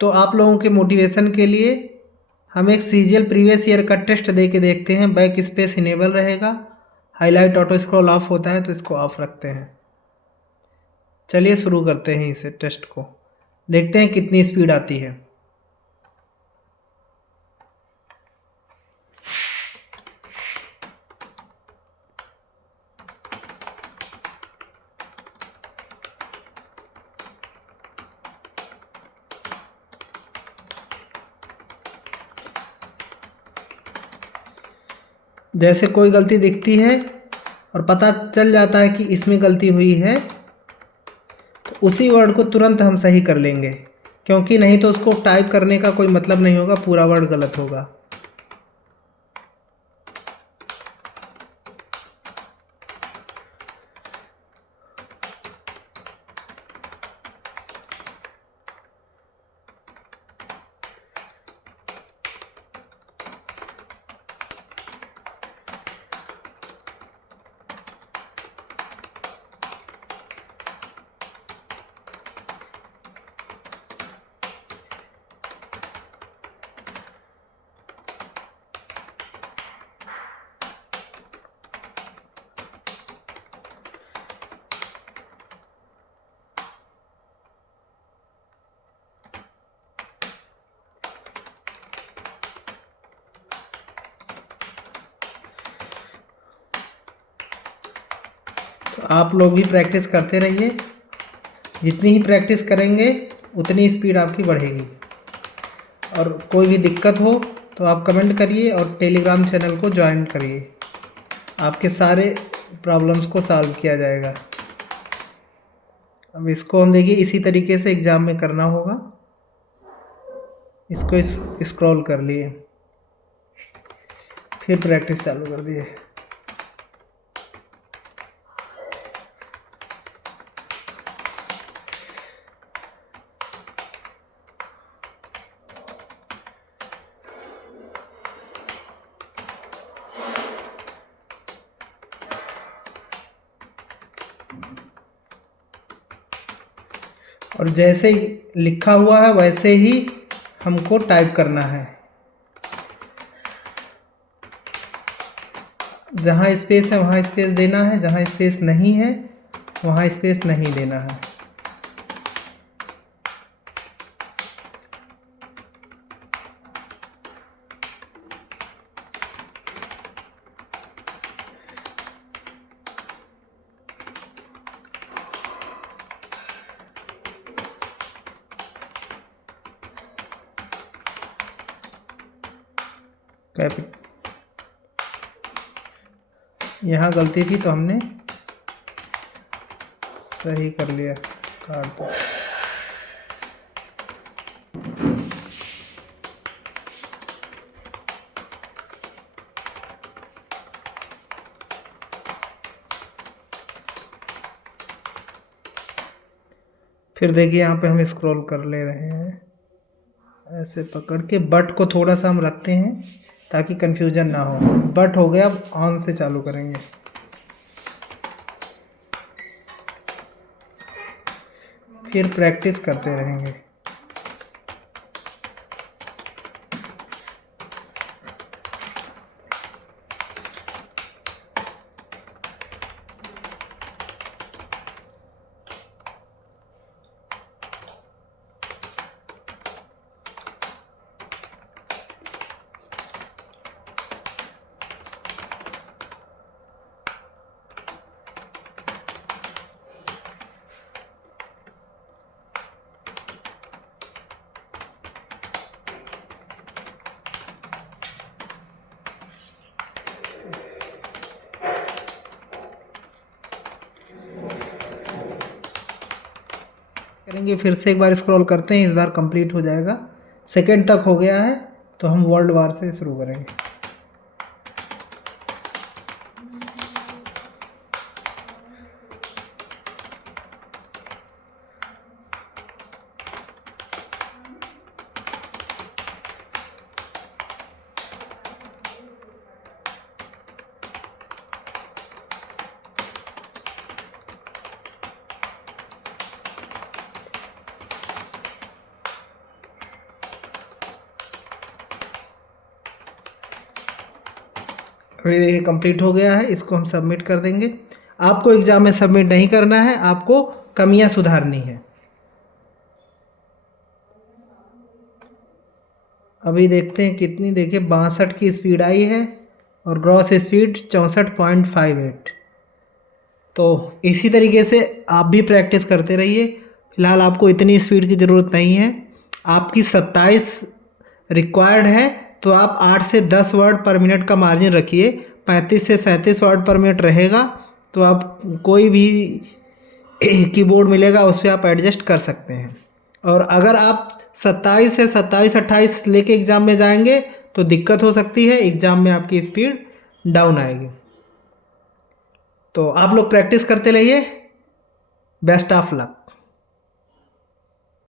तो आप लोगों के मोटिवेशन के लिए हम एक सीजीएल प्रीवियस ईयर का टेस्ट दे के देखते हैं। बैक स्पेस इनेबल रहेगा, हाईलाइट ऑटो स्क्रॉल ऑफ होता है तो इसको ऑफ रखते हैं। चलिए शुरू करते हैं इसे टेस्ट को, देखते हैं कितनी स्पीड आती है। जैसे कोई गलती दिखती है और पता चल जाता है कि इसमें गलती हुई है, तो उसी वर्ड को तुरंत हम सही कर लेंगे, क्योंकि नहीं तो उसको टाइप करने का कोई मतलब नहीं होगा, पूरा वर्ड गलत होगा। तो आप लोग भी प्रैक्टिस करते रहिए, जितनी ही प्रैक्टिस करेंगे उतनी स्पीड आपकी बढ़ेगी। और कोई भी दिक्कत हो तो आप कमेंट करिए और टेलीग्राम चैनल को ज्वाइन करिए, आपके सारे प्रॉब्लम्स को सॉल्व किया जाएगा। अब इसको हम देखिए इसी तरीके से एग्ज़ाम में करना होगा। इसको स्क्रॉल कर लिए, फिर प्रैक्टिस चालू कर दिए। और जैसे लिखा हुआ है वैसे ही हमको टाइप करना है। जहाँ स्पेस है वहाँ स्पेस देना है, जहाँ स्पेस नहीं है वहाँ स्पेस नहीं देना है। यहाँ गलती थी तो हमने सही कर लिया, काट दो। फिर देखिए यहाँ पे हम स्क्रॉल कर ले रहे हैं, ऐसे पकड़ के बट को थोड़ा सा हम रखते हैं ताकि कंफ्यूजन ना हो। बट हो गया, अब ऑन से चालू करेंगे। फिर प्रैक्टिस करते रहेंगे। करेंगे फिर से एक बार स्क्रॉल करते हैं, इस बार कंप्लीट हो जाएगा। सेकंड तक हो गया है तो हम वर्ल्ड वार से शुरू करेंगे। अभी ये कंप्लीट हो गया है, इसको हम सबमिट कर देंगे। आपको एग्ज़ाम में सबमिट नहीं करना है, आपको कमियां सुधारनी है। अभी देखते हैं कितनी, देखिए 62 की स्पीड आई है और ग्रॉस स्पीड 64.58। तो इसी तरीके से आप भी प्रैक्टिस करते रहिए। फिलहाल आपको इतनी स्पीड की ज़रूरत नहीं है, आपकी 27 रिक्वायर्ड है, तो आप 8 से 10 वर्ड पर मिनट का मार्जिन रखिए। 35 से 37 वर्ड पर मिनट रहेगा तो आप कोई भी कीबोर्ड मिलेगा उस पर आप एडजस्ट कर सकते हैं। और अगर आप 27 से 28 लेके एग्ज़ाम में जाएंगे तो दिक्कत हो सकती है, एग्ज़ाम में आपकी स्पीड डाउन आएगी। तो आप लोग प्रैक्टिस करते रहिए। Best of luck.